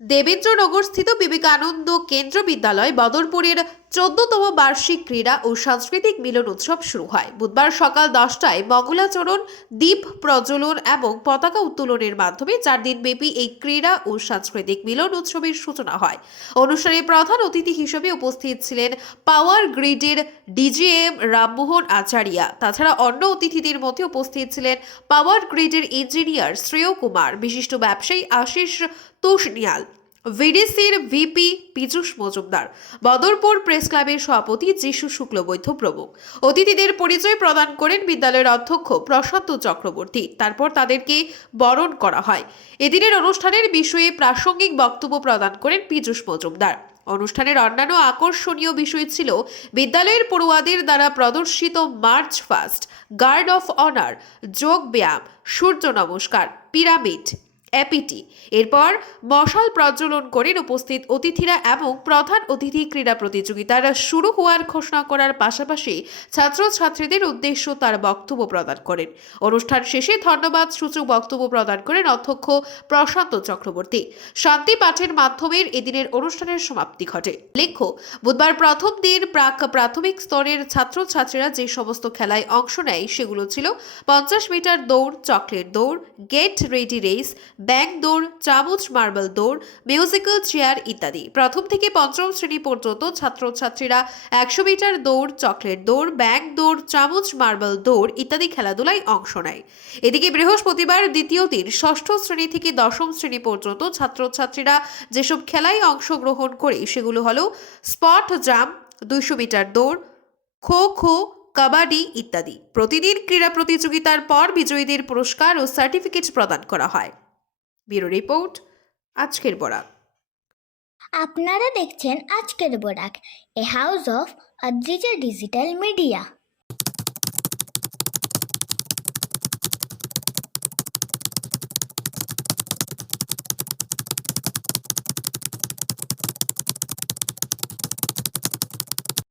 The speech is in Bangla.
দেবেন্দ্রনগরস্থিত বিবেকানন্দ কেন্দ্র বিদ্যালয় বদরপুরের চোদ্দতম বার্ষিক ক্রীড়া ও সাংস্কৃতিক মিলন উৎসব শুরু হয়। বুধবার সকাল দশটায় মঙ্গলাচরণ, দ্বীপ প্রজ্বলন এবং পতাকা উত্তোলনের মাধ্যমে চার দিনব্যাপী এই ক্রীড়া ও সাংস্কৃতিক মিলন উৎসবের সূচনা হয়। অনুষ্ঠানে প্রধান অতিথি হিসেবে উপস্থিত ছিলেন পাওয়ার গ্রিডের ডিজিএম রামমোহন আচারিয়া। তাছাড়া অন্য অতিথিদের মধ্যে উপস্থিত ছিলেন পাওয়ার গ্রিডের ইঞ্জিনিয়ার শ্রেয় কুমার, বিশিষ্ট ব্যবসায়ী আশিস তুষনিয়াল। ভিডিসির ভিপি পীযুষ মজুমদার, বদরপুর প্রেস ক্লাবের সভাপতি যিশু শুক্লবৈদ্য প্রমুখ। অতিথিদের পরিচয় প্রদান করেন বিদ্যালয়ের অধ্যক্ষ প্রশান্ত চক্রবর্তী। তারপর তাদেরকে বরণ করা হয়। এদিনের অনুষ্ঠানের বিষয়ে প্রাসঙ্গিক বক্তব্য প্রদান করেন পীযুষ মজুমদার। অনুষ্ঠানের অন্যান্য আকর্ষণীয় বিষয় ছিল বিদ্যালয়ের পড়ুয়াদের দ্বারা প্রদর্শিত march past, guard of honour, যোগ ব্যায়াম, সূর্য নমস্কার, পিরামিড অ্যাপিটি এরপর মশাল প্রজ্বলন করেন উপস্থিত অতিথিরা এবং প্রধান অতিথি ক্রীড়া প্রতিযোগিতার শুরু হওয়ার ঘোষণা করার পাশাপাশি ছাত্রছাত্রীদের উদ্দেশ্য তার বক্তব্য প্রদান করেন। অনুষ্ঠান শেষে ধন্যবাদ সূচক বক্তব্য প্রদান করেন অধ্যক্ষ প্রশান্ত চক্রবর্তী। শান্তি পাঠের মাধ্যমে এদিনের অনুষ্ঠানের সমাপ্তি ঘটে। লেখ্য বুধবার প্রথম দিন প্রাক প্রাথমিক স্তরের ছাত্রছাত্রীরা যে সমস্ত খেলায় অংশ নেয় সেগুলো ছিল পঞ্চাশ মিটার দৌড় চকলেট দৌড়, গেট রেডি রেস ব্যাং দৌড়, চামচ, মার্বেল দৌড়, মিউজিক্যাল চেয়ার ইত্যাদি। প্রথম থেকে পঞ্চম শ্রেণি পর্যন্ত ছাত্রছাত্রীরা একশো মিটার দৌড়, চকলেট দৌড় ব্যাং দৌড়, চামচ, মার্বেল দৌড় ইত্যাদি খেলাধুলায় অংশ নেয়। এদিকে বৃহস্পতিবার দ্বিতীয় দিন ষষ্ঠ শ্রেণি থেকে দশম শ্রেণি পর্যন্ত ছাত্রছাত্রীরা যেসব খেলায় অংশগ্রহণ করে সেগুলো হলো স্পট জাম্প, দুইশো মিটার দৌড়, খো খো, কাবাডি ইত্যাদি। প্রতিদিন ক্রীড়া প্রতিযোগিতার পর বিজয়ীদের পুরস্কার ও সার্টিফিকেট প্রদান করা হয়। ব্যুরো রিপোর্ট আজকের বরাক। আপনারা দেখছেন আজকের Barak a house of Adrija digital media.